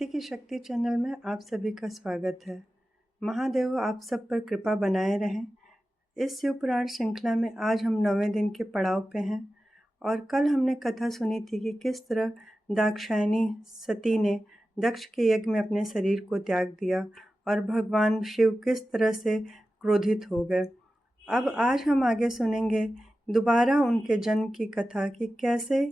भक्ति की शक्ति चैनल में आप सभी का स्वागत है। महादेव आप सब पर कृपा बनाए रहें। इस शिव पुराण श्रृंखला में आज हम 9वें दिन के पड़ाव पे हैं और कल हमने कथा सुनी थी कि किस तरह दाक्षायणी सती ने दक्ष के यज्ञ में अपने शरीर को त्याग दिया और भगवान शिव किस तरह से क्रोधित हो गए। अब आज हम आगे सुनेंगे दोबारा उनके जन्म की कथा कि कैसे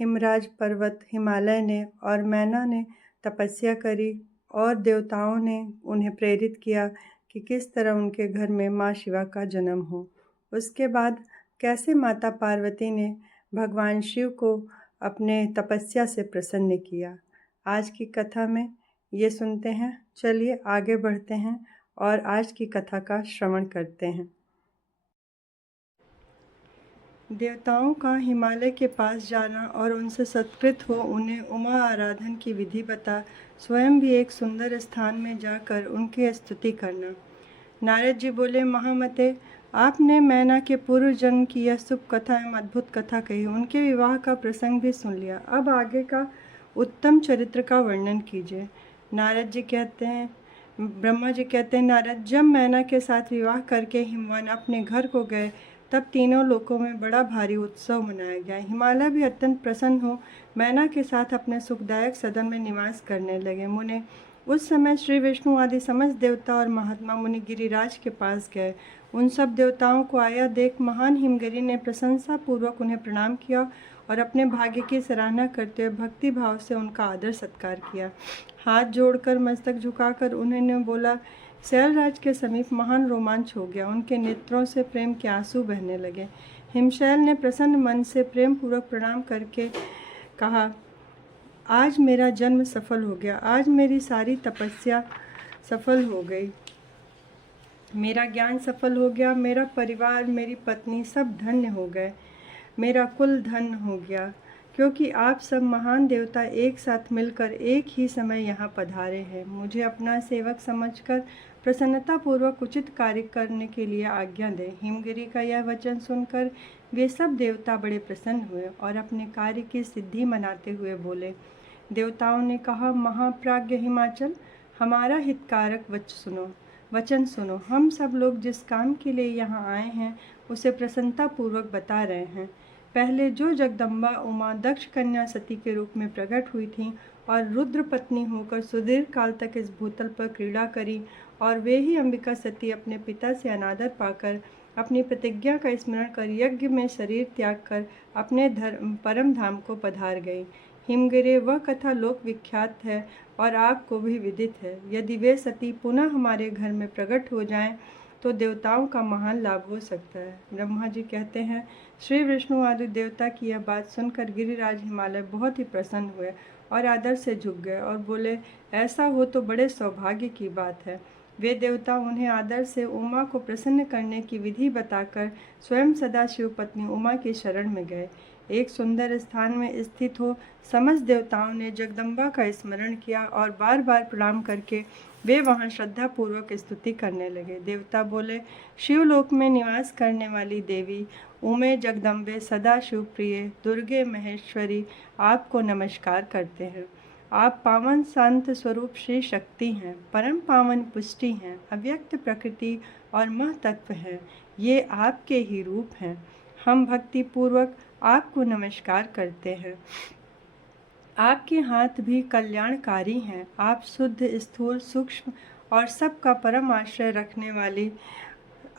हिमराज पर्वत हिमालय ने और मैना ने तपस्या करी और देवताओं ने उन्हें प्रेरित किया कि किस तरह उनके घर में माँ शिवा का जन्म हो। उसके बाद कैसे माता पार्वती ने भगवान शिव को अपने तपस्या से प्रसन्न किया। आज की कथा में ये सुनते हैं। चलिए आगे बढ़ते हैं और आज की कथा का श्रवण करते हैं। देवताओं का हिमालय के पास जाना और उनसे सत्कृत हो उन्हें उमा आराधन की विधि बता स्वयं भी एक सुंदर स्थान में जाकर उनकी स्तुति करना। नारद जी बोले, महामते, आपने मैना के पूर्व जन्म की यह शुभ कथा एवं अद्भुत कथा कही, उनके विवाह का प्रसंग भी सुन लिया। अब आगे का उत्तम चरित्र का वर्णन कीजिए। नारद जी कहते हैं, ब्रह्मा जी कहते हैं, नारद, जब मैना के साथ विवाह करके हिमवान अपने घर को गए तब तीनों लोकों में बड़ा भारी उत्सव मनाया गया। हिमालय भी अत्यंत प्रसन्न हो मैना के साथ अपने सुखदायक सदन में निवास करने लगे। मुने उस समय श्री विष्णु आदि समस्त देवता और महात्मा मुनि गिरिराज के पास गए। उन सब देवताओं को आया देख महान हिमगिरि ने प्रशंसा पूर्वक उन्हें प्रणाम किया और अपने भाग्य की सराहना करते हुए भक्ति भाव से उनका आदर सत्कार किया। हाथ जोड़कर मस्तक झुकाकर उन्होंने बोला, शैलराज के समीप महान रोमांच हो गया। उनके नेत्रों से प्रेम के आंसू बहने लगे। हिमशैल ने प्रसन्न मन से प्रेम पूर्वक प्रणाम करके कहा, आज मेरा जन्म सफल हो गया, आज मेरी सारी तपस्या सफल हो गई, मेरा ज्ञान सफल हो गया, मेरा परिवार, मेरी पत्नी सब धन्य हो गए, मेरा कुल धन हो गया, क्योंकि आप सब महान देवता एक साथ मिलकर एक ही समय यहाँ पधारे हैं। मुझे अपना सेवक समझकर प्रसन्नतापूर्वक उचित कार्य करने के लिए आज्ञा दें। हिमगिरि का यह वचन सुनकर वे सब देवता बड़े प्रसन्न हुए और अपने कार्य की सिद्धि मनाते हुए बोले। देवताओं ने कहा, महाप्राज्ञ हिमाचल, हमारा हितकारक वचन सुनो। हम सब लोग जिस काम के लिए यहाँ आए हैं उसे प्रसन्नतापूर्वक बता रहे हैं। पहले जो जगदम्बा उमा दक्ष कन्या सती के रूप में प्रकट हुई थीं और रुद्र पत्नी होकर सुदीर्घ काल तक इस भूतल पर क्रीड़ा करी, और वे ही अंबिका सती अपने पिता से अनादर पाकर अपनी प्रतिज्ञा का स्मरण कर यज्ञ में शरीर त्याग कर अपने परम धाम को पधार गई। हिमगिरे वह कथा लोक विख्यात है और आपको भी विदित है। यदि वे सती पुनः हमारे घर में प्रकट हो जाएं तो देवताओं का महान लाभ हो सकता है। ब्रह्मा जी कहते हैं, श्री विष्णु आदि देवता की यह बात सुनकर गिरिराज हिमालय बहुत ही प्रसन्न हुए और आदर से झुक गए और बोले, ऐसा हो तो बड़े सौभाग्य की बात है। वे देवता उन्हें आदर से उमा को प्रसन्न करने की विधि बताकर स्वयं सदाशिव पत्नी उमा की शरण में गए। एक सुंदर स्थान में स्थित हो समस्त देवताओं ने जगदम्बा का स्मरण किया और बार बार प्रणाम करके वे वहां श्रद्धापूर्वक स्तुति करने लगे। देवता बोले, शिवलोक में निवास करने वाली देवी उमे जगदम्बे सदा शिव प्रिय दुर्गे महेश्वरी, आपको नमस्कार करते हैं। आप पावन शांत स्वरूप श्री शक्ति हैं, परम पावन पुष्टि हैं, अव्यक्त प्रकृति और मह तत्व हैं। ये आपके ही रूप हैं। हम भक्ति पूर्वक आपको नमस्कार करते हैं। आपके हाथ भी कल्याणकारी हैं। आप शुद्ध, स्थूल, सूक्ष्म और सबका परम आश्रय रखने वाली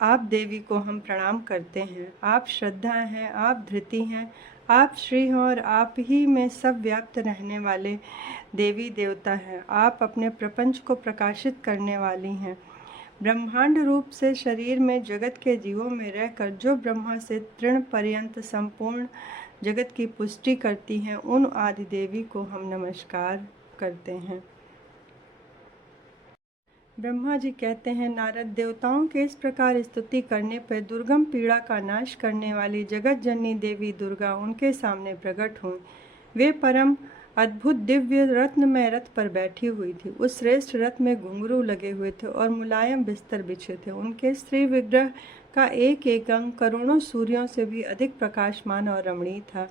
आप देवी को हम प्रणाम करते हैं। आप श्रद्धा हैं, आप धृति हैं, आप श्री हैं और आप ही में सब व्याप्त रहने वाले देवी देवता हैं। आप अपने प्रपंच को प्रकाशित करने वाली हैं। ब्रह्मांड रूप से शरीर में जगत के जीवों में रहकर जो ब्रह्मा से तृण पर्यंत संपूर्ण जगत की पुष्टि करती हैं, उन आदि देवी को हम नमस्कार करते हैं। ब्रह्मा जी कहते हैं, नारद, देवताओं के इस प्रकार स्तुति करने पर दुर्गम पीड़ा का नाश करने वाली जगत जननी देवी दुर्गा उनके सामने प्रकट हुई। वे परम अद्भुत दिव्य रत्नमय रथ पर बैठी हुई थी। उस श्रेष्ठ रथ में घुंघरू लगे हुए थे और मुलायम बिस्तर बिछे थे। उनके स्त्री विग्रह का एक एक अंग करोड़ों सूर्यों से भी अधिक प्रकाशमान और रमणीय था।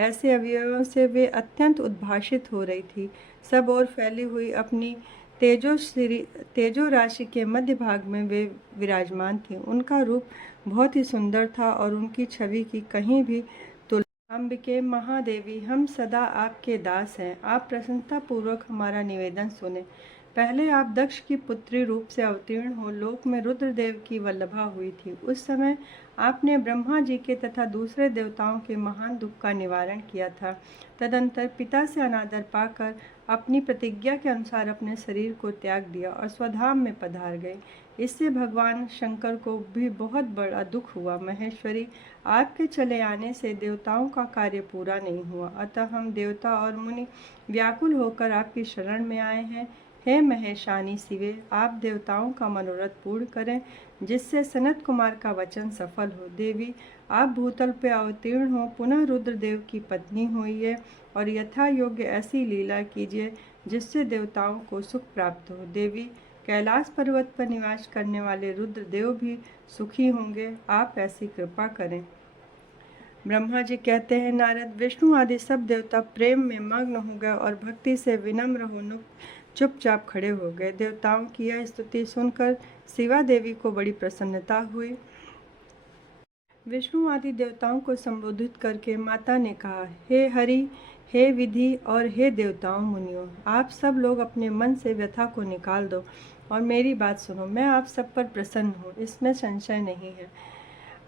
ऐसे अवयवों से वे अत्यंत उद्भाषित हो रही थी। सब ओर फैली हुई अपनी तेजो राशि के मध्य भाग में वे विराजमान थी। उनका रूप बहुत ही सुंदर था और उनकी छवि की कहीं भी तुलना। अम्बिके महादेवी, हम सदा आपके दास हैं। आप प्रसन्नता पूर्वक हमारा निवेदन सुने। पहले आप दक्ष की पुत्री रूप से अवतीर्ण हो लोक में रुद्रदेव की वल्लभा हुई थी। उस समय आपने ब्रह्मा जी के तथा दूसरे देवताओं के महान दुख का निवारण किया था। तदंतर पिता से अनादर पाकर अपनी प्रतिज्ञा के अनुसार अपने शरीर को त्याग दिया और स्वधाम में पधार गए। इससे भगवान शंकर को भी बहुत बड़ा दुख हुआ। महेश्वरी, आपके चले आने से देवताओं का कार्य पूरा नहीं हुआ, अतः हम देवता और मुनि व्याकुल होकर आपकी शरण में आए हैं। हे महेशानी शिवे, आप देवताओं का मनोरथ पूर्ण करें, जिससे सनत कुमार का वचन सफल हो। देवी, आप भूतल पे अवतीर्ण हो, पुनः रुद्रदेव की पत्नी होइए और यथा योग्य ऐसी लीला कीजिए जिससे देवताओं को सुख प्राप्त हो। देवी, कैलाश पर्वत पर निवास करने वाले रुद्रदेव भी सुखी होंगे, आप ऐसी कृपा करें। ब्रह्मा जी कहते हैं, नारद, विष्णु आदि सब देवता प्रेम में मग्न हो गए और भक्ति से विनम्र होनुक चुपचाप खड़े हो गए। देवताओं की यह स्तुति सुनकर शिवा देवी को बड़ी प्रसन्नता हुई। विष्णु आदि देवताओं को संबोधित करके माता ने कहा, हे हरि, हे विधि और हे देवताओं मुनियों, आप सब लोग अपने मन से व्यथा को निकाल दो और मेरी बात सुनो। मैं आप सब पर प्रसन्न हूँ, इसमें संशय नहीं है।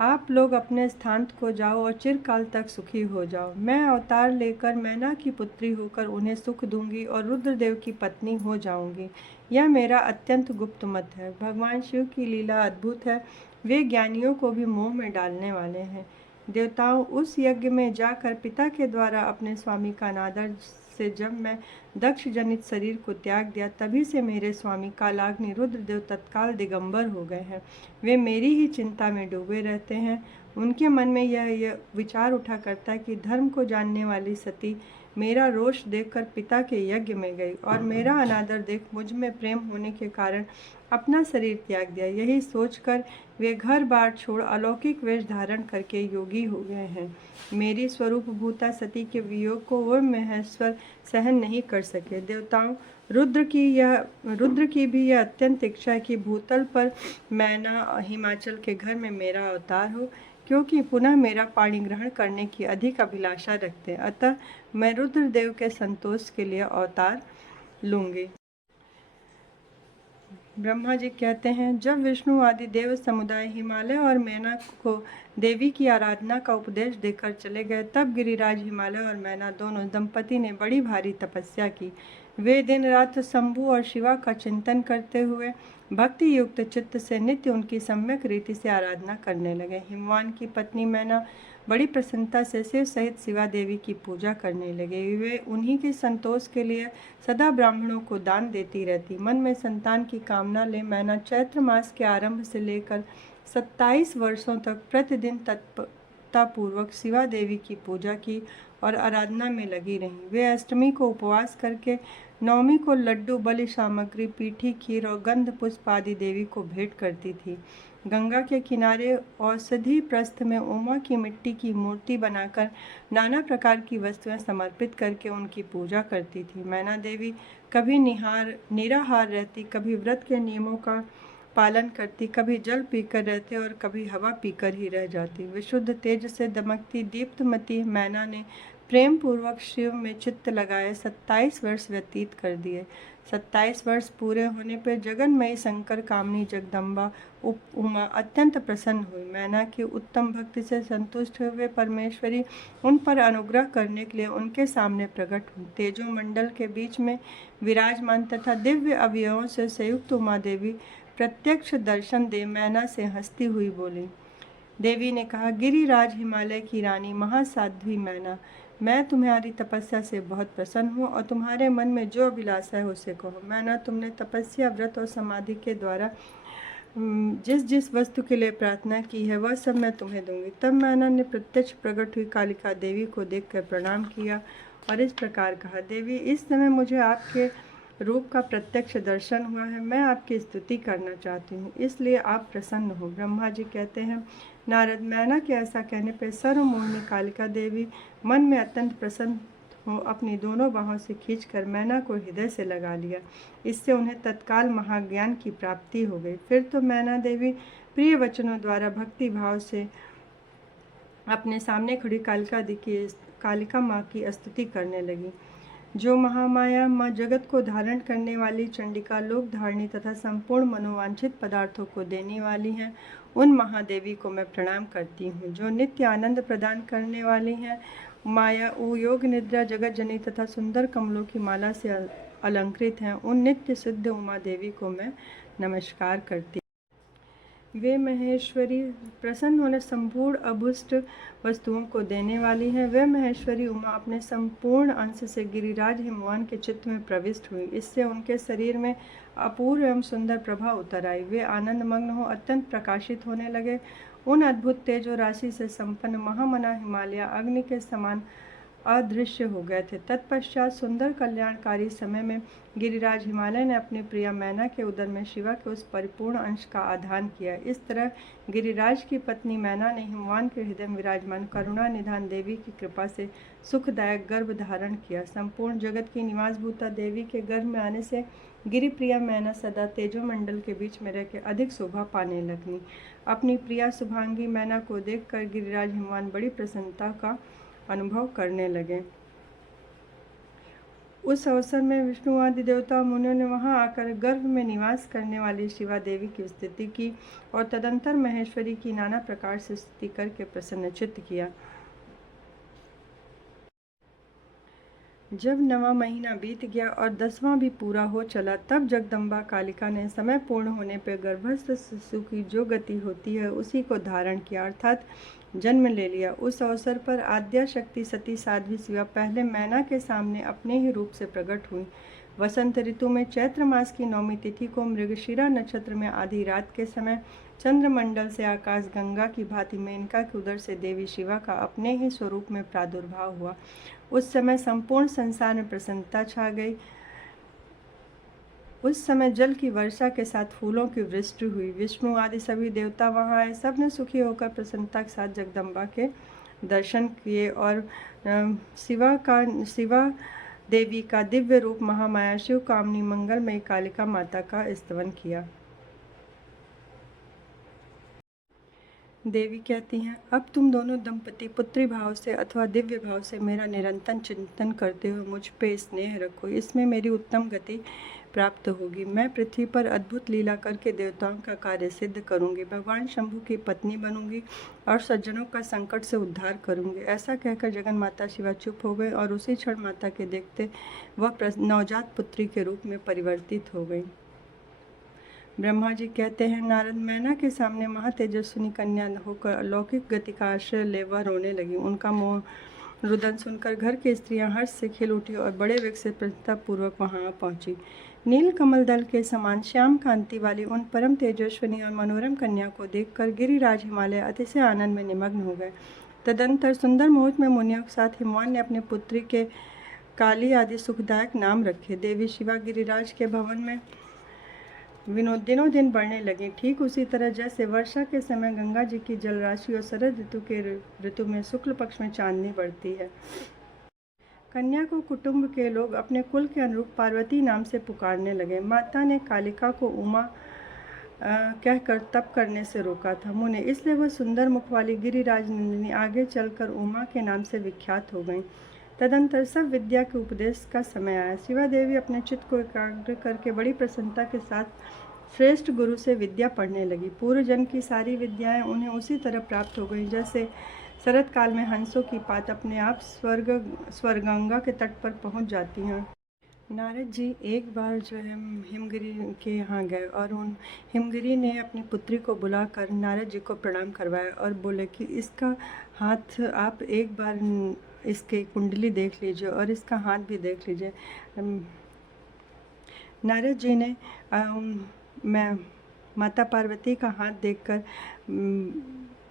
आप लोग अपने स्थान को जाओ और चिरकाल तक सुखी हो जाओ। मैं अवतार लेकर मैना की पुत्री होकर उन्हें सुख दूंगी और रुद्रदेव की पत्नी हो जाऊंगी। यह मेरा अत्यंत गुप्त मत है। भगवान शिव की लीला अद्भुत है, वे ज्ञानियों को भी मोह में डालने वाले हैं। देवताओं, उस यज्ञ में जाकर पिता के द्वारा अपने स्वामी का अनादर से जब मैं दक्ष जनित शरीर को त्याग दिया, तभी से मेरे स्वामी कालाग्नि रुद्रदेव तत्काल दिगंबर हो गए हैं। वे मेरी ही चिंता में डूबे रहते हैं। उनके मन में यह विचार उठा करता कि धर्म को जानने वाली सती मेरा रोष देखकर पिता के यज्ञ में गई और मेरा अनादर देख मुझ में प्रेम होने के कारण अपना शरीर त्याग दिया। यही सोचकर वे घर बार छोड़ अलौकिक वेश धारण करके योगी हो गए हैं। मेरी स्वरूप भूता सती के वियोग को वो महेश्वर सहन नहीं कर सके। देवताओं, रुद्र की भी यह अत्यंत इच्छा है कि भूतल पर मैना हिमाचल के घर में मेरा अवतार हो, क्योंकि पुनः मेरा पाणी ग्रहण करने की अधिक अभिलाषा रखते हैं। अतः मैं रुद्रदेव के संतोष के लिए अवतार लूंगी। ब्रह्मा जी कहते हैं, जब विष्णु आदि देव समुदाय हिमालय और मैना को देवी की आराधना का उपदेश देकर चले गए, तब गिरिराज हिमालय और मैना दोनों दंपति ने बड़ी भारी तपस्या की। वे दिन रात शंभु और शिवा का चिंतन करते हुए भक्ति युक्त चित्त से नित्य उनकी सम्यक रीति से आराधना करने लगे। हिमवान की पत्नी मैना बड़ी प्रसन्नता से शिव सहित शिवा देवी की पूजा करने लगे। वे उन्हीं के संतोष के लिए सदा ब्राह्मणों को दान देती रहती। मन में संतान की कामना ले मैना चैत्र मास के आरंभ से लेकर 27 वर्षों तक प्रतिदिन तत्परतापूर्वक शिवा देवी की पूजा की और आराधना में लगी रहीं। वे अष्टमी को उपवास करके नवमी को लड्डू, बलि सामग्री, पीठी, खीर और गंध पुष्प आदि देवी को भेंट करती थी। गंगा के किनारे औषधि प्रस्थ में उमा की मिट्टी की मूर्ति बनाकर नाना प्रकार की वस्तुएं समर्पित करके उनकी पूजा करती थी। मैना देवी कभी निराहार रहती, कभी व्रत के नियमों का पालन करती, कभी जल पीकर रहते और कभी हवा पीकर ही रह जाती। विशुद्ध तेज से दमकती दीप्तमती मैना ने प्रेम पूर्वक शिव में चित्त लगाए 27 वर्ष व्यतीत कर दिए। 27 वर्ष पूरे होने पर जगन्मयी शंकर कामनी जगदम्बा उमा अत्यंत प्रसन्न हुई। मैना की उत्तम भक्ति से संतुष्ट हुए परमेश्वरी उन पर अनुग्रह करने के लिए उनके सामने प्रकट हुई। तेजो मंडल के बीच में विराजमान तथा दिव्य अवयवों से संयुक्त उमा देवी प्रत्यक्ष दर्शन दे मैना से हंसती हुई बोली। देवी ने कहा, गिरिराज हिमालय की रानी महासाध्वी मैना, मैं तुम्हारी तपस्या से बहुत प्रसन्न हूँ और तुम्हारे मन में जो अभिलाषा है उसे कहो। मैना, तुमने तपस्या, व्रत और समाधि के द्वारा जिस जिस वस्तु के लिए प्रार्थना की है वह सब मैं तुम्हें दूंगी। तब मैना ने प्रत्यक्ष प्रकट हुई कालिका देवी को देखकर प्रणाम किया और इस प्रकार कहा, देवी, इस समय मुझे आपके रूप का प्रत्यक्ष दर्शन हुआ है। मैं आपकी स्तुति करना चाहती हूँ, इसलिए आप प्रसन्न हो। ब्रह्मा जी कहते हैं, नारद, मैना के ऐसा कहने पर सर्वमोहिनी कालिका देवी मन में अत्यंत प्रसन्न हो अपनी दोनों बाहों से खींचकर मैना को हृदय से लगा लिया। इससे उन्हें तत्काल महाज्ञान की प्राप्ति हो गई। फिर तो मैना देवी प्रिय वचनों द्वारा भक्ति भाव से अपने सामने खड़ी कालिका माँ की स्तुति करने लगी। जो महामाया माँ जगत को धारण करने वाली चंडिका, लोक धारणी तथा संपूर्ण मनोवांछित पदार्थों को देने वाली हैं, उन महादेवी को मैं प्रणाम करती हूँ। जो नित्य आनंद प्रदान करने वाली हैं, माया योग निद्रा जगत जननी तथा सुंदर कमलों की माला से अलंकृत हैं, उन नित्य सिद्ध उमा देवी को मैं नमस्कार करती। वे महेश्वरी प्रसन्न होने संपूर्ण अभुष्ट वस्तुओं को देने वाली हैं। वे महेश्वरी उमा अपने संपूर्ण अंश से गिरिराज हिमवान के चित्त में प्रविष्ट हुई। इससे उनके शरीर में अपूर्व एवं सुंदर प्रभा उतर आई। वे आनंद मग्न हो अत्यंत प्रकाशित होने लगे। उन अद्भुत तेज और राशि से संपन्न महामना हिमालय अग्नि के समान अदृश्य हो गए थे। तत्पश्चात सुंदर कल्याणकारी समय में गिरिराज हिमालय ने अपनी प्रिया मैना के उदर में शिवा के उस परिपूर्ण अंश का आधान किया। इस तरह गिरिराज की पत्नी मैना ने हिमवान के हृदय में विराजमान करुणा निधान देवी की कृपा से सुखदायक गर्भ धारण किया। संपूर्ण जगत की निवासभूता देवी के गर्भ में आने से गिरिप्रिया मैना सदा तेजोमंडल के बीच में रहकर अधिक शोभा पाने लगनी। अपनी प्रिया शुभांगी मैना को देखकर गिरिराज हिमवान बड़ी प्रसन्नता का अनुभव करने लगे। उस अवसर में विष्णु आदि देवता मुनियों ने वहां आकर गर्भ में निवास करने वाली शिवा देवी की स्तुति की और तदंतर महेश्वरी की नाना प्रकार से स्तुति करके प्रसन्नचित्त किया। जब 9वां महीना बीत गया और 10वां भी पूरा हो चला, तब जगदम्बा कालिका ने समय पूर्ण होने पर गर्भस्थ शिशु की जो गति होती है उसी को धारण किया, अर्थात जन्म ले लिया। उस अवसर पर आद्या शक्ति सती साध्वी शिवा पहले मैना के सामने अपने ही रूप से प्रकट हुई। वसंत ऋतु में चैत्र मास की 9वीं तिथि को मृगशिरा नक्षत्र में आधी रात के समय चंद्रमंडल से आकाश गंगा की भांति मेनका के उदर से देवी शिवा का अपने ही स्वरूप में प्रादुर्भाव हुआ। उस समय संपूर्ण संसार में प्रसन्नता छा गई। उस समय जल की वर्षा के साथ फूलों की वृष्टि हुई। विष्णु आदि सभी देवता वहां आए। सब ने सुखी होकर प्रसन्नता के साथ जगदम्बा के दर्शन किए और शिवा देवी का दिव्य रूप महामाया शिव कामनी मंगलमयी कालिका माता का स्तवन किया। देवी कहती हैं, अब तुम दोनों दंपति पुत्री भाव से अथवा दिव्य भाव से मेरा निरंतर चिंतन करते हुए मुझ पे स्नेह रखो। इसमें मेरी उत्तम गति प्राप्त होगी। मैं पृथ्वी पर अद्भुत लीला करके देवताओं का कार्य सिद्ध करूंगी। भगवान शंभु की पत्नी बनूंगी और सज्जनों का संकट से उद्धार करूंगी। ऐसा कहकर जगन माता शिवा चुप हो गई और उसी क्षण माता के देखते वह नवजात पुत्री के रूप में परिवर्तित हो गई। ब्रह्मा जी कहते हैं, नारद, मैना के सामने महातेजस्विनी कन्या होकर अलौकिक गति का आश्रय ले वह रोने लगी। उनका रुदन सुनकर घर की स्त्रियां हर्ष से खिल उठी और बड़े वेग से प्रसन्नतापूर्वक वहां पहुंची। नील कमल दल के समान श्याम कांति वाली उन परम तेजस्विनी और मनोरम कन्या को देखकर गिरिराज हिमालय अतिशय आनंद में निमग्न हो गए। तदंतर सुंदर मुहूर्त में मुनियों के साथ हिमवान ने अपने पुत्री के काली आदि सुखदायक नाम रखे। देवी शिवा गिरिराज के भवन में विनोद दिनों दिन बढ़ने लगी। ठीक उसी तरह जैसे वर्षा के समय गंगा जी की जल राशि और शरद ऋतु में शुक्ल पक्ष में चांदनी बढ़ती है। कन्या को कुटुंब के लोग अपने कुल के अनुरूप पार्वती नाम से पुकारने लगे। माता ने कालिका को उमा कहकर तप करने से रोका था। मुने इसलिए वह सुंदर मुख वाली गिरिराज नंदिनी आगे चलकर उमा के नाम से विख्यात हो गई। तदंतर सब विद्या के उपदेश का समय आया। शिवा देवी अपने चित्त को एकाग्र करके बड़ी प्रसन्नता के साथ श्रेष्ठ गुरु से विद्या पढ़ने लगी। पूर्व जन्म की सारी विद्याएं उन्हें उसी तरह प्राप्त हो गईं जैसे शरत काल में हंसों की पात अपने आप स्वर्गंगा के तट पर पहुंच जाती हैं। नारद जी एक बार जो है हिमगिरी के यहाँ गए और उन हिमगिरी ने अपनी पुत्री को बुलाकर नारद जी को प्रणाम करवाया और बोले कि इसका हाथ आप एक बार इसके कुंडली देख लीजिए और इसका हाथ भी देख लीजिए। नारद जी ने मैं माता पार्वती का हाथ देखकर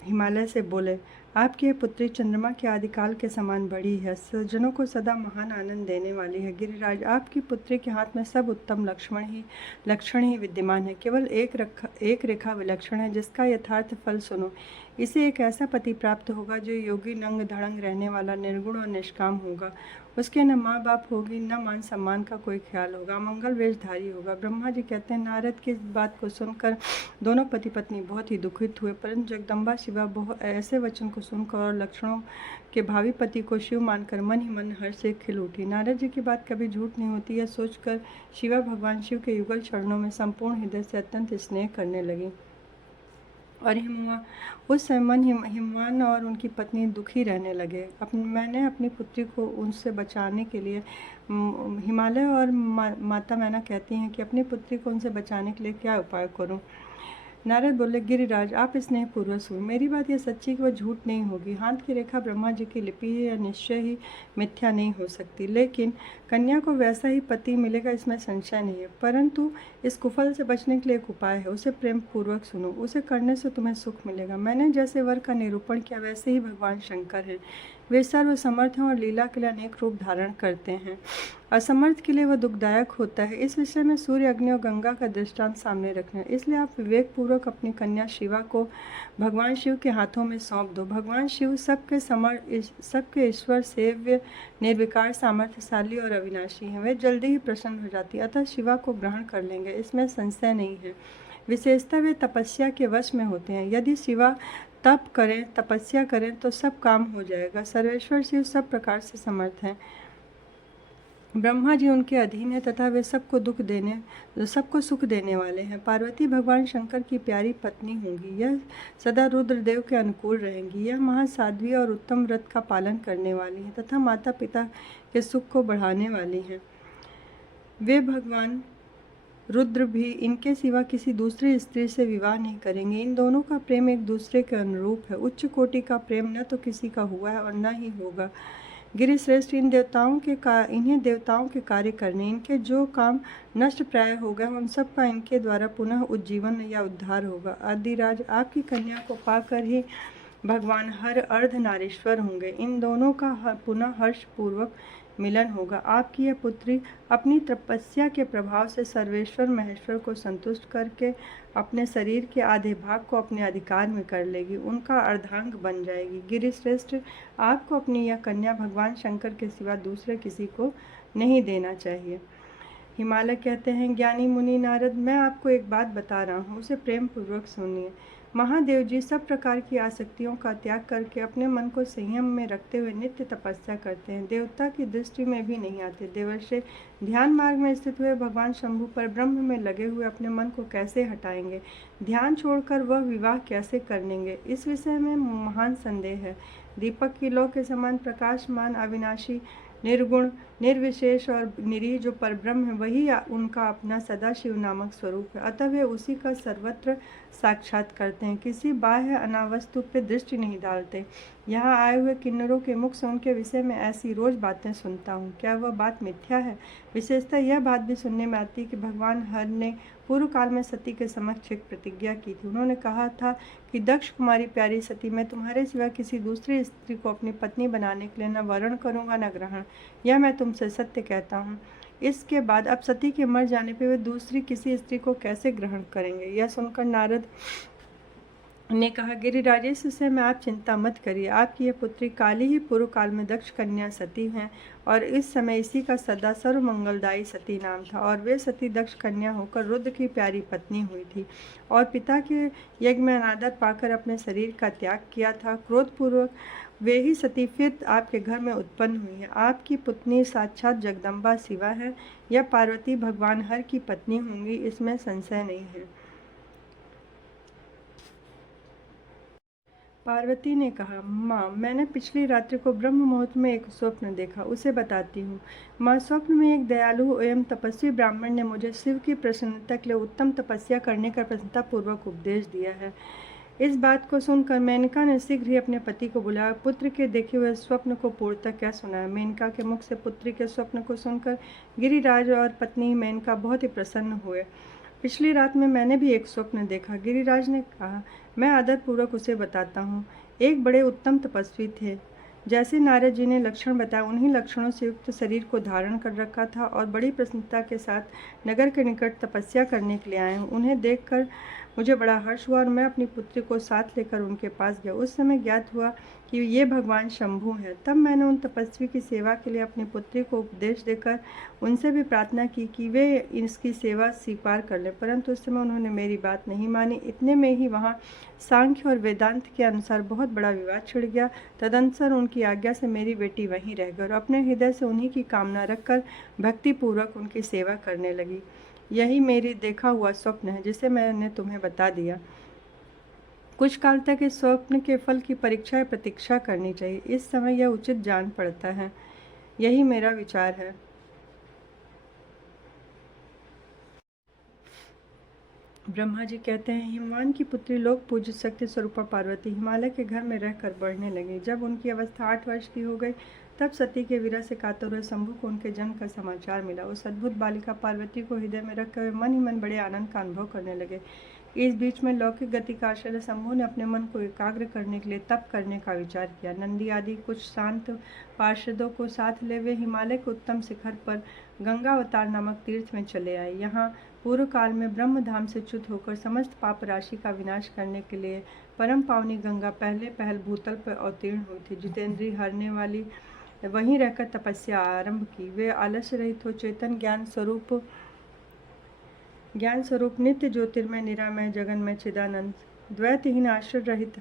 हिमालय से बोले, आपकी यह पुत्री चंद्रमा के आदिकाल के समान बड़ी है, सज्जनों को सदा महान आनंद देने वाली है। गिरिराज, आपकी पुत्री के हाथ में सब उत्तम लक्षण ही विद्यमान है। केवल एक रेखा विलक्षण है, जिसका यथार्थ फल सुनो। इसे एक ऐसा पति प्राप्त होगा जो योगी, नंग धड़ंग रहने वाला, निर्गुण और निष्काम होगा। उसके न माँ बाप होगी, न मान सम्मान का कोई ख्याल होगा, मंगल वेशधारी होगा। ब्रह्मा जी कहते हैं, नारद की इस बात को सुनकर दोनों पति पत्नी बहुत ही दुखित हुए, परंतु जगदम्बा शिवा ऐसे वचन को सुनकर और लक्षणों के भावी पति को शिव मानकर मन ही मन हर्ष से खिल उठी। नारद जी की बात कभी झूठ नहीं होती, यह सोचकर शिवा भगवान शिव के युगल चरणों में संपूर्ण हृदय से अत्यंत स्नेह करने लगी। और उस समय हिमवान और उनकी पत्नी दुखी रहने लगे। मैंने अपनी पुत्री को उनसे बचाने के लिए हिमालय और माता मैना कहती हैं कि अपनी पुत्री को उनसे बचाने के लिए क्या उपाय करूं। नारद बोले, गिरिराज, आप स्नेहपूर्वक सुनो। मेरी बात यह सच्ची कि वह झूठ नहीं होगी। हाथ की रेखा ब्रह्मा जी की लिपि है, यह निश्चय ही मिथ्या नहीं हो सकती। लेकिन कन्या को वैसा ही पति मिलेगा, इसमें संशय नहीं है। परंतु इस कुफल से बचने के लिए एक उपाय है, उसे प्रेम पूर्वक सुनो। उसे करने से तुम्हें सुख मिलेगा। मैंने जैसे वर का निरूपण किया, वैसे ही भगवान शंकर हैं। वे सर्वसमर्थ हैं और लीला के लिए अनेक रूप धारण करते हैं। असमर्थ के लिए वह दुखदायक होता है। इस विषय में सूर्य, अग्नि और गंगा का दृष्टांत सामने रखना। इसलिए आप विवेकपूर्वक अपनी कन्या शिवा को भगवान शिव के हाथों में सौंप दो। भगवान शिव सबके ईश्वर, सेव्य, निर्विकार, सामर्थ्यशाली और अविनाशी हैं। वे जल्दी ही प्रसन्न हो जाती है, अतः शिवा को ग्रहण कर लेंगे, इसमें संशय नहीं है। विशेषतः वे तपस्या के वश में होते हैं। यदि शिवा तपस्या करें तो सब काम हो जाएगा। सर्वेश्वर शिव सब प्रकार से समर्थ हैं। ब्रह्मा जी उनके अधीन है तथा वे सबको सुख देने वाले हैं। पार्वती भगवान शंकर की प्यारी पत्नी होंगी। यह सदा रुद्रदेव के अनुकूल रहेंगी। यह महासाध्वी और उत्तम व्रत का पालन करने वाली हैं तथा माता पिता के सुख को बढ़ाने वाली हैं। वे भगवान रुद्र भी इनके सिवा किसी दूसरी स्त्री से विवाह नहीं करेंगे। इन दोनों का प्रेम एक दूसरे के अनुरूप है। उच्च कोटि का प्रेम न तो किसी का हुआ है और न ही होगा। गिरिश्रेष्ठ, इन्हें देवताओं के कार्य करने, इनके जो काम नष्ट प्राय हो गए, उन सब का इनके द्वारा पुनः उज्जीवन या उद्धार होगा। आदिराज, आपकी कन्या को पाकर ही भगवान हर अर्धनारीश्वर होंगे। इन दोनों का पुनः हर्ष पूर्वक मिलन होगा। आपकी यह पुत्री अपनी तपस्या के प्रभाव से सर्वेश्वर महेश्वर को संतुष्ट करके अपने शरीर के आधे भाग को अपने अधिकार में कर लेगी, उनका अर्धांग बन जाएगी। गिरिश्रेष्ठ, आपको अपनी यह कन्या भगवान शंकर के सिवा दूसरे किसी को नहीं देना चाहिए। हिमालय कहते हैं, ज्ञानी मुनि नारद, मैं आपको एक बात बता रहा हूँ, उसे प्रेम पूर्वक सुनिए। महादेव जी सब प्रकार की आसक्तियों का त्याग करके अपने मन को संयम में रखते हुए नित्य तपस्या करते हैं। देवता की दृष्टि में भी नहीं आते। देवर्षि ध्यान मार्ग में स्थित हुए भगवान शंभु पर ब्रह्म में लगे हुए अपने मन को कैसे हटाएंगे? ध्यान छोड़कर वह विवाह कैसे कर लेंगे? इस विषय में महान संदेह है। दीपक की लौ के समान प्रकाशमान, अविनाशी, निर्गुण, निर्विशेष और निरीह जो परब्रह्म है, वही उनका अपना सदाशिव नामक स्वरूप है। अतः वे उसी का सर्वत्र साक्षात करते हैं, किसी बाह्य अनावस्तु पर दृष्टि नहीं डालते। यहाँ आए हुए किन्नरों के मुख से उनके विषय में ऐसी रोज बातें सुनता हूँ, क्या वह बात मिथ्या है? विशेषतः यह बात भी सुनने में आती कि भगवान हर ने पूर्व काल में सती के समक्ष एक प्रतिज्ञा की थी। उन्होंने कहा था कि दक्ष कुमारी प्यारी सती, मैं तुम्हारे सिवा किसी दूसरी स्त्री को अपनी पत्नी बनाने के लिए न वरण करूँगा न ग्रहण। यह मैं तुमसे सत्य कहता हूँ। इसके बाद अब सती के मर जाने पर वे दूसरी किसी स्त्री को कैसे ग्रहण करेंगे? यह सुनकर नारद ने कहा, गिरिराज, इस विषय में आप चिंता मत करिए। आपकी यह पुत्री काली ही पूर्व काल में दक्ष कन्या सती हैं और इस समय इसी का सदा सर्वमंगलदायी सती नाम था। और वे सती दक्ष कन्या होकर रुद्र की प्यारी पत्नी हुई थी और पिता के यज्ञ में अनादर पाकर अपने शरीर का त्याग किया था। क्रोधपूर्वक वे ही सती फिर आपके घर में उत्पन्न हुई है। आपकी पुत्री साक्षात जगदम्बा शिवा है। यह पार्वती भगवान हर की पत्नी होंगी, इसमें संशय नहीं है। पार्वती ने कहा, माँ, मैंने पिछली रात्रि को ब्रह्म मुहूर्त में एक स्वप्न देखा, उसे बताती हूँ। माँ, स्वप्न में एक दयालु एवं तपस्वी ब्राह्मण ने मुझे शिव की प्रसन्नता के लिए उत्तम तपस्या करने का प्रसन्नतापूर्वक उपदेश दिया है। इस बात को सुनकर मेनका ने शीघ्र ही अपने पति को बुलाया, पुत्र के देखे हुए स्वप्न को पूर्णतः क्या सुनाया। मेनका के मुख से पुत्री के स्वप्न को सुनकर गिरिराज और पत्नी मेनका बहुत ही प्रसन्न हुए। पिछली रात में मैंने भी एक स्वप्न देखा। गिरिराज ने कहा, मैं आदरपूर्वक उसे बताता हूँ। एक बड़े उत्तम तपस्वी थे। जैसे नारद जी ने लक्षण बताया, उन्हीं लक्षणों से युक्त शरीर को धारण कर रखा था और बड़ी प्रसन्नता के साथ नगर के निकट तपस्या करने के लिए आए हैं। उन्हें देखकर मुझे बड़ा हर्ष हुआ और मैं अपनी पुत्री को साथ लेकर उनके पास गया। उस समय ज्ञात हुआ कि ये भगवान शंभु हैं। तब मैंने उन तपस्वी की सेवा के लिए अपनी पुत्री को उपदेश देकर उनसे भी प्रार्थना की कि वे इसकी सेवा स्वीकार कर लें, परंतु उस समय उन्होंने मेरी बात नहीं मानी। इतने में ही वहाँ सांख्य और वेदांत के अनुसार बहुत बड़ा विवाद छिड़ गया। तदनुसार उनकी आज्ञा से मेरी बेटी वहीं रह गई और अपने हृदय से उन्हीं की कामना रखकर भक्तिपूर्वक उनकी सेवा करने लगी। यही मेरी देखा हुआ स्वप्न है जिसे मैंने तुम्हें बता दिया। कुछ काल तक इस स्वप्न के फल की परीक्षा या प्रतीक्षा करनी चाहिए। इस समय यह उचित जान पड़ता है। यही मेरा विचार है। ब्रह्मा जी कहते हैं, हिमवान की पुत्री लोक पूज्य शक्ति स्वरूपा पार्वती हिमालय के घर में रहकर बढ़ने लगी। जब उनकी अवस्था 8 वर्ष की हो गई, तब सती के विरह से कातर हुए शंभु को उनके जन्म का समाचार मिला। उस अद्भुत बालिका पार्वती को हृदय में रखकर वे मन ही मन बड़े आनंद का अनुभव करने लगे। इस बीच में लौकिक गति का आश्रय शंभु ने अपने मन को एकाग्र करने के लिए तप करने का विचार किया। नंदी आदि कुछ शांत पार्षदों को साथ ले वे हिमालय के उत्तम शिखर पर गंगावतार नामक तीर्थ में चले आए। यहाँ पूर्व काल में ब्रह्मधाम से च्युत होकर समस्त पाप राशि का विनाश करने के लिए परम पावनी गंगा पहले पहल भूतल पर अवतीर्ण हुई थी। जितेंद्रिय हरने वाली वहीं रहकर तपस्या आरंभ की। वे आलस्य रहित हो चेतन ज्ञान स्वरूप नित्य ज्योतिर्मय निरामय जगन्मय चिदानंद द्वैतहीन आश्रय रहित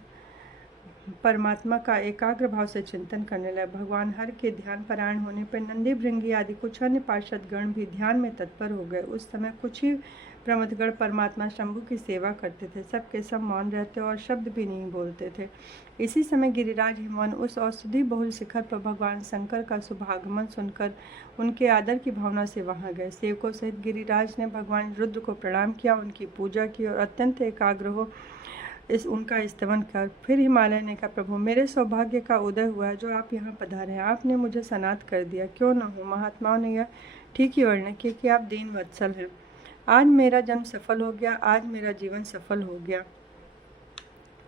परमात्मा का एकाग्र भाव से चिंतन करने लगे। भगवान हर के ध्यान परायण होने पर नंदी भृंगी आदि कुछ अन्य पार्षद गण भी ध्यान में तत्पर हो गए। उस समय कुछ ही प्रमथगण परमात्मा शंभु की सेवा करते थे। सबके सब मौन रहते और शब्द भी नहीं बोलते थे। इसी समय गिरिराज हिमवन उस औषधि बहुल शिखर पर भगवान शंकर का शुभागमन सुनकर उनके आदर की भावना से वहां गए। सेवकों सहित गिरिराज ने भगवान रुद्र को प्रणाम किया, उनकी पूजा की और अत्यंत एकाग्र हो उनका स्तवन कर फिर हिमालय ने कहा, प्रभु मेरे सौभाग्य का उदय हुआ है जो आप यहाँ पधारे हैं। आपने मुझे सनात कर दिया। क्यों न हो, महात्माओं ने यह ठीक ही वर्णन किया कि आप दीन वत्सल हैं। आज मेरा जन्म सफल हो गया, आज मेरा जीवन सफल हो गया।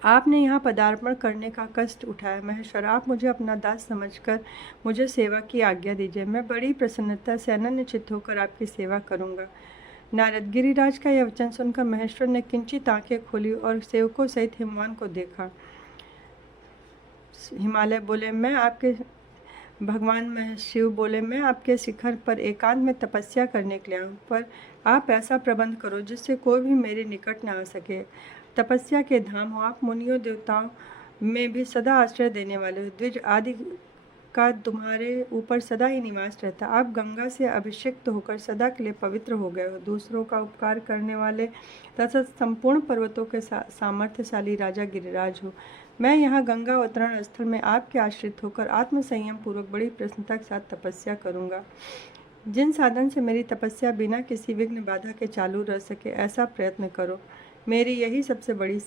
आपने यहाँ पदार्पण करने का कष्ट उठाया। महेश्वर, आप मुझे अपना दास समझकर मुझे सेवा की आज्ञा दीजिए। मैं बड़ी प्रसन्नता से अनन्य चित्त होकर आपकी सेवा करूँगा। नारद, गिरिराज का यह वचन सुनकर महेश्वर ने किंचित आंखें खोली और सेवकों सहित हिमवान को देखा। हिमालय बोले, मैं आपके भगवान शिव बोले, मैं आपके शिखर पर एकांत में तपस्या करने के लिए आऊँ, पर आप ऐसा प्रबंध करो जिससे कोई भी मेरे निकट न आ सके। तपस्या के धाम हो, आप मुनियों देवताओं में भी सदा आश्रय देने वाले हो। द्विज आदि का तुम्हारे ऊपर सदा ही निवास रहता। आप गंगा से अभिषिक्त होकर सदा के लिए पवित्र हो गए हो। दूसरों का उपकार करने वाले तथा संपूर्ण पर्वतों के सामर्थ्यशाली राजा गिरिराज हो। मैं यहाँ गंगा अवतरण स्थल में आपके आश्रित होकर आत्मसंयम पूर्वक बड़ी प्रसन्नता के साथ तपस्या करूँगा। जिन साधन से मेरी तपस्या बिना किसी विघ्न बाधा के चालू रह सके, ऐसा प्रयत्न करो। मेरी यही सबसे बड़ी।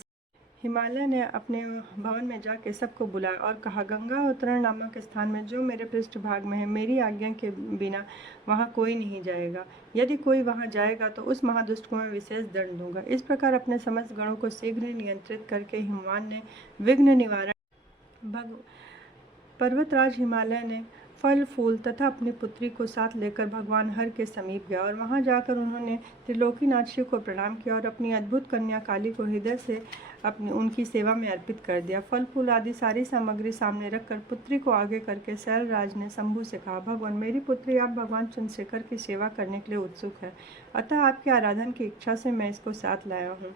हिमालय ने अपने भवन में जाके सबको बुलाया और कहा, गंगा अवतरण नामक स्थान में जो मेरे पृष्ठभाग में है, मेरी आज्ञा के बिना वहाँ कोई नहीं जाएगा। यदि कोई वहाँ जाएगा तो उस महादुष्ट को मैं विशेष दंड दूंगा। इस प्रकार अपने समस्त गणों को शीघ्र नियंत्रित करके हिमवान ने विघ्न निवारण पर्वतराज हिमालय ने फल फूल तथा अपनी पुत्री को साथ लेकर भगवान हर के समीप गया और वहां जाकर उन्होंने त्रिलोकीनाथ शिव को प्रणाम किया और अपनी अद्भुत कन्या काली को हृदय से उनकी सेवा में अर्पित कर दिया। फल फूल आदि सारी सामग्री सामने रखकर पुत्री को आगे करके शैलराज ने शंभु से कहा, भगवान मेरी पुत्री आप भगवान चंद्रशेखर की सेवा करने के लिए उत्सुक है, अतः आपकी आराधन की इच्छा से मैं इसको साथ लाया हूँ।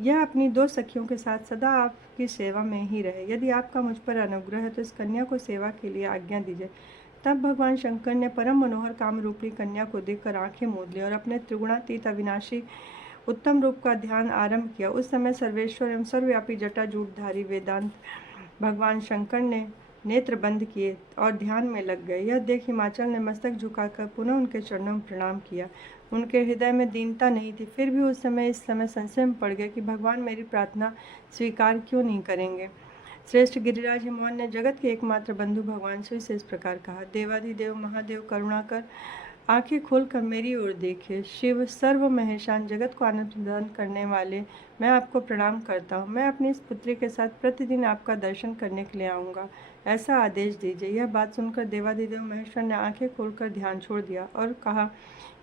यह अपनी 2 सखियों के साथ सदा आपकी सेवा में ही रहे। यदि आपका मुझ पर अनुग्रह है तो इस कन्या को सेवा के लिए आज्ञा दीजिए। तब भगवान शंकर ने परम मनोहर काम रूपी कन्या को देखकर आंखें मूंद ली और अपने त्रिगुणातीत अविनाशी उत्तम रूप का ध्यान आरंभ किया। उस समय सर्वेश्वर एवं सर्वव्यापी जटाजूटधारी वेदांत भगवान शंकर ने नेत्र बंद किए और ध्यान में लग गए। यह देख हिमाचल ने मस्तक झुकाकर पुनः उनके चरणों में प्रणाम किया। उनके हृदय में दीनता नहीं थी, फिर भी उस समय इस समय संशय में पड़ गए कि भगवान मेरी प्रार्थना स्वीकार क्यों नहीं करेंगे। श्रेष्ठ गिरिराज हिमवान ने जगत के एकमात्र बंधु भगवान शिव से इस प्रकार कहा, देवाधिदेव महादेव करुणा कर आंखें खोलकर मेरी ओर देखिए। शिव सर्व महेशान, जगत को आनंद प्रदान करने वाले, मैं आपको प्रणाम करता हूँ। मैं अपनी इस पुत्री के साथ प्रतिदिन आपका दर्शन करने के लिए आऊँगा, ऐसा आदेश दीजिए। यह बात सुनकर देवाधिदेव महेश्वर ने आंखें खोलकर ध्यान छोड़ दिया और कहा,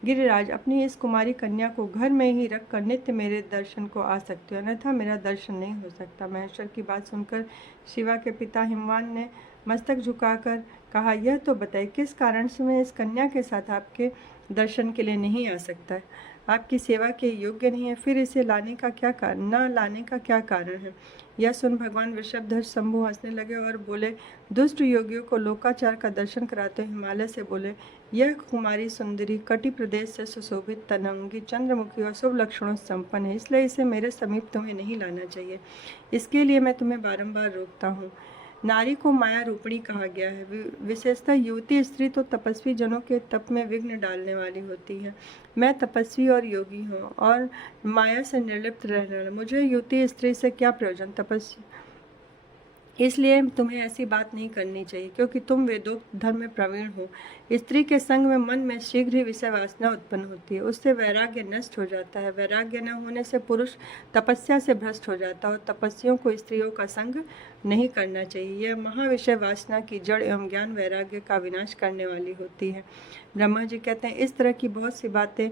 गिरिराज, अपनी इस कुमारी कन्या को घर में ही रखकर नित्य मेरे दर्शन को आ सकते हो, अन्यथा मेरा दर्शन नहीं हो सकता। महेश्वर की बात सुनकर शिवा के पिता हिमवान ने मस्तक झुकाकर कहा, यह तो बताइए किस कारण से मैं इस कन्या के साथ आपके दर्शन के लिए नहीं आ सकता है? आपकी सेवा के योग्य नहीं है, फिर इसे लाने का क्या कारण, न लाने का क्या कारण है? यह सुन भगवान वृषभध्वज शंभु हंसने लगे और बोले, दुष्ट योगियों को लोकाचार का दर्शन कराते हिमालय से बोले, यह कुमारी सुंदरी कटि प्रदेश से सुशोभित, तनंगी, चंद्रमुखी और शुभ लक्षणों से संपन्न है, इसलिए इसे मेरे समीप तुम्हें नहीं लाना चाहिए। इसके लिए मैं तुम्हें बारंबार रोकता हूँ। नारी को माया रूपिणी कहा गया है। विशेषतः युवती स्त्री तो तपस्वी जनों के तप में विघ्न डालने वाली होती है। मैं तपस्वी और योगी हूँ और माया से निर्लिप्त रहने वाला, मुझे युवती स्त्री से क्या प्रयोजन? तपस्वी, इसलिए तुम्हें ऐसी बात नहीं करनी चाहिए, क्योंकि तुम वेदोक्त धर्म में प्रवीण हो। स्त्री के संग में मन में शीघ्र ही विषय वासना उत्पन्न होती है, उससे वैराग्य नष्ट हो जाता है। वैराग्य न होने से पुरुष तपस्या से भ्रष्ट हो जाता है और तपस्वियों को स्त्रियों का संग नहीं करना चाहिए। यह महाविषय वासना की जड़ एवं ज्ञान वैराग्य का विनाश करने वाली होती है। ब्रह्मा जी कहते हैं, इस तरह की बहुत सी बातें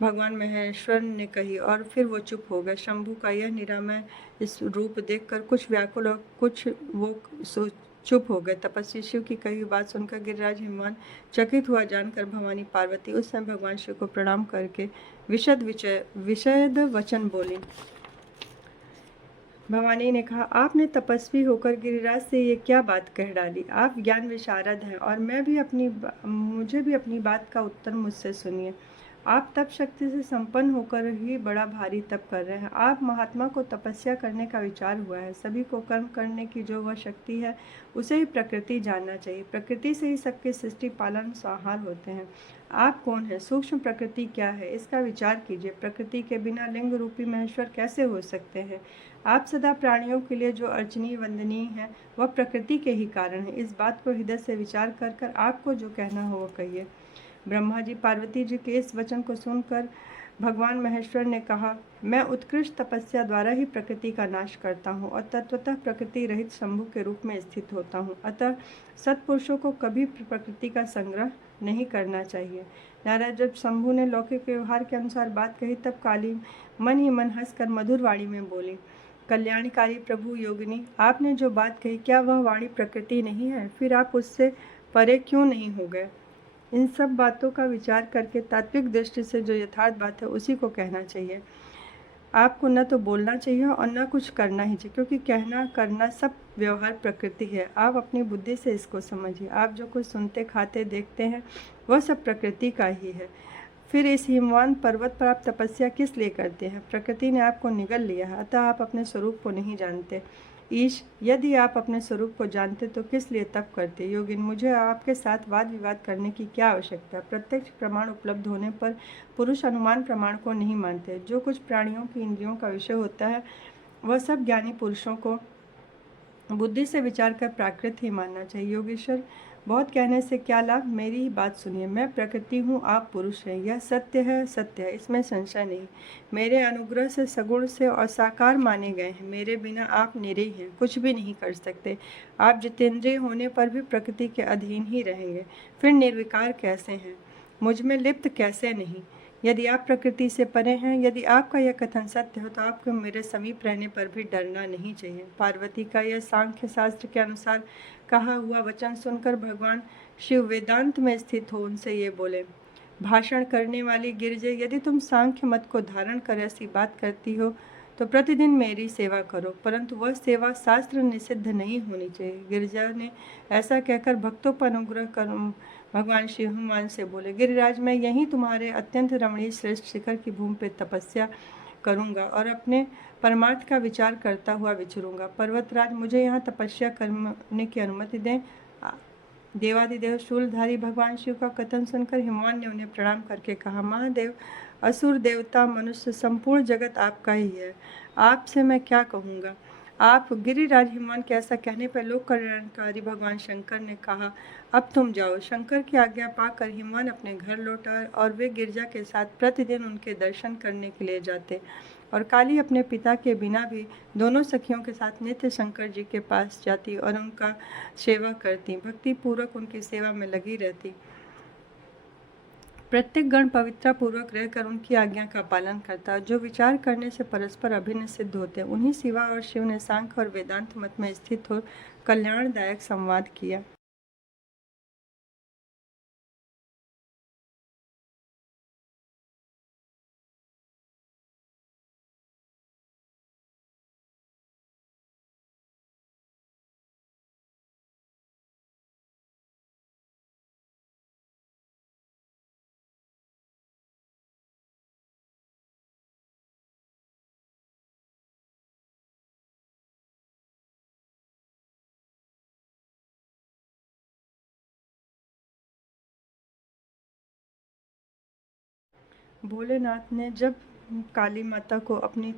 भगवान महेश्वर ने कही और फिर वो चुप हो गए। शंभु का यह निरामय इस रूप देखकर कुछ व्याकुल और कुछ वो चुप हो गए। तपस्वी शिव की कही बात सुनकर गिरिराज हिमवान चकित हुआ जानकर भवानी पार्वती उस समय भगवान शिव को प्रणाम करके विशद वचन बोली। भवानी ने कहा, आपने तपस्वी होकर गिरिराज से ये क्या बात कह डाली? आप ज्ञान विशारद हैं और मुझे भी अपनी बात का उत्तर मुझसे सुनिए। आप तप शक्ति से संपन्न होकर ही बड़ा भारी तप कर रहे हैं। आप महात्मा को तपस्या करने का विचार हुआ है। सभी को कर्म करने की जो वह शक्ति है, उसे ही प्रकृति जानना चाहिए। प्रकृति से ही सबके सृष्टि पालन संहार होते हैं। आप कौन है? सूक्ष्म प्रकृति क्या है, इसका विचार कीजिए। प्रकृति के बिना लिंग रूपी महेश्वर कैसे हो सकते हैं? आप सदा प्राणियों के लिए जो अर्चनीय वंदनीय है, वह प्रकृति के ही कारण है। इस बात को हृदय से विचार कर कर आपको जो कहना हो वो कहिए। ब्रह्मा जी पार्वती जी के इस वचन को सुनकर भगवान महेश्वर ने कहा, मैं उत्कृष्ट तपस्या द्वारा ही प्रकृति का नाश करता हूँ और तत्वतः प्रकृति रहित शंभु के रूप में स्थित होता हूँ। अतः सत्पुरुषों को कभी प्रकृति का संग्रह नहीं करना चाहिए। नारद जब शंभु ने लौकिक व्यवहार के अनुसार बात कही, तब काली मन ही मन हंसकर मधुर वाणी में बोली, कल्याणकारी प्रभु योगिनी, आपने जो बात कही, क्या वह वाणी प्रकृति नहीं है? फिर आप उससे परे क्यों नहीं हो गए? इन सब बातों का विचार करके तात्विक दृष्टि से जो यथार्थ बात है उसी को कहना चाहिए। आपको न तो बोलना चाहिए और न कुछ करना ही चाहिए, क्योंकि कहना करना सब व्यवहार प्रकृति है। आप अपनी बुद्धि से इसको समझिए। आप जो कुछ सुनते खाते देखते हैं वह सब प्रकृति का ही है। फिर इस हिमवान पर्वत पर आप तपस्या किस लिए करते हैं? प्रकृति ने आपको निगल लिया है, अतः आप अपने स्वरूप को नहीं जानते। ईश, यदि आप अपने स्वरूप को जानते तो किस लिए तप करते? योगिन, मुझे आपके साथ वाद विवाद करने की क्या आवश्यकता? प्रत्यक्ष प्रमाण उपलब्ध होने पर पुरुष अनुमान प्रमाण को नहीं मानते। जो कुछ प्राणियों की इंद्रियों का विषय होता है वह सब ज्ञानी पुरुषों को बुद्धि से विचार कर प्राकृत ही मानना चाहिए। योगेश्वर, बहुत कहने से क्या लाभ? मेरी ही बात सुनिए। मैं प्रकृति हूँ, आप पुरुष हैं। यह सत्य है, सत्य है, इसमें संशय नहीं। मेरे अनुग्रह से सगुण से और साकार माने गए हैं। मेरे बिना आप निरीह हैं, कुछ भी नहीं कर सकते। आप जितेंद्रिय होने पर भी प्रकृति के अधीन ही रहेंगे, फिर निर्विकार कैसे हैं? मुझ में लिप्त कैसे नहीं? यदि आप प्रकृति से परे हैं, यदि आपका यह कथन सत्य हो, तो आपको मेरे समीप रहने पर भी डरना नहीं चाहिए। पार्वती का यह सांख्य शास्त्र के अनुसार कहा हुआ वचन सुनकर भगवान शिव वेदांत में स्थित हो उनसे ये बोले, भाषण करने वाली गिरिजे, यदि तुम सांख्य मत को धारण कर ऐसी बात करती हो तो प्रतिदिन मेरी सेवा करो, परंतु वह सेवा शास्त्र निषिद्ध नहीं होनी चाहिए। गिरिजा ने ऐसा कहकर भक्तों पर अनुग्रह कर भगवान शिव हनुमान से बोले, गिरिराज, मैं यहीं तुम्हारे अत्यंत रमणीय श्रेष्ठ शिखर की भूमि पर तपस्या करूंगा और अपने परमार्थ का विचार करता हुआ विचरूंगा। पर्वतराज, मुझे यहाँ तपस्या करने की अनुमति दें। देवादिदेव शूलधारी भगवान शिव का कथन सुनकर हिमवान ने उन्हें प्रणाम करके कहा, महादेव, असुर देवता मनुष्य संपूर्ण जगत आपका ही है, आपसे मैं क्या कहूँगा? आप गिरिराज हिमवन के ऐसा कहने पर लोक कल्याणकारी भगवान शंकर ने कहा, अब तुम जाओ। शंकर की आज्ञा पाकर हिमवन अपने घर लौटा और वे गिरजा के साथ प्रतिदिन उनके दर्शन करने के लिए जाते और काली अपने पिता के बिना भी दोनों सखियों के साथ नित्य शंकर जी के पास जाती और उनका सेवा करती, भक्ति पूर्वक उनकी सेवा में लगी रहती। प्रत्येक गण पवित्रता पूर्वक रहकर उनकी आज्ञा का पालन करता, जो विचार करने से परस्पर अभिन्न सिद्ध होते। उन्हीं शिवा और शिव ने सांख्य और वेदांत मत में स्थित हो कल्याणदायक संवाद किया। भोलेनाथ ने जब काली माता को अपनी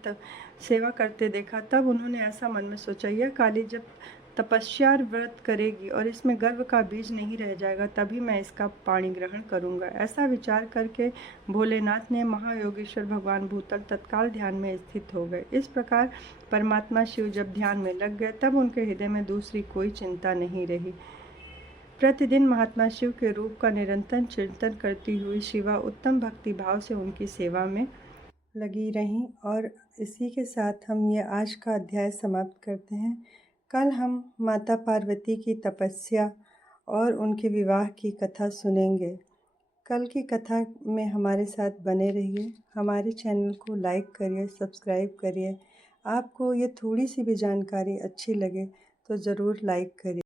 सेवा करते देखा, तब उन्होंने ऐसा मन में सोचा, यह काली जब तपस्या व्रत करेगी और इसमें गर्व का बीज नहीं रह जाएगा, तभी मैं इसका पाणी ग्रहण करूंगा। ऐसा विचार करके भोलेनाथ ने महायोगेश्वर भगवान भूतल तत्काल ध्यान में स्थित हो गए। इस प्रकार परमात्मा शिव जब ध्यान में लग गए, तब उनके हृदय में दूसरी कोई चिंता नहीं रही। प्रतिदिन महात्मा शिव के रूप का निरंतर चिंतन करती हुई शिवा उत्तम भक्ति भाव से उनकी सेवा में लगी रहीं। और इसी के साथ हम ये आज का अध्याय समाप्त करते हैं। कल हम माता पार्वती की तपस्या और उनके विवाह की कथा सुनेंगे। कल की कथा में हमारे साथ बने रहिए। हमारे चैनल को लाइक करिए, सब्सक्राइब करिए। आपको ये थोड़ी सी भी जानकारी अच्छी लगे तो ज़रूर लाइक करिए।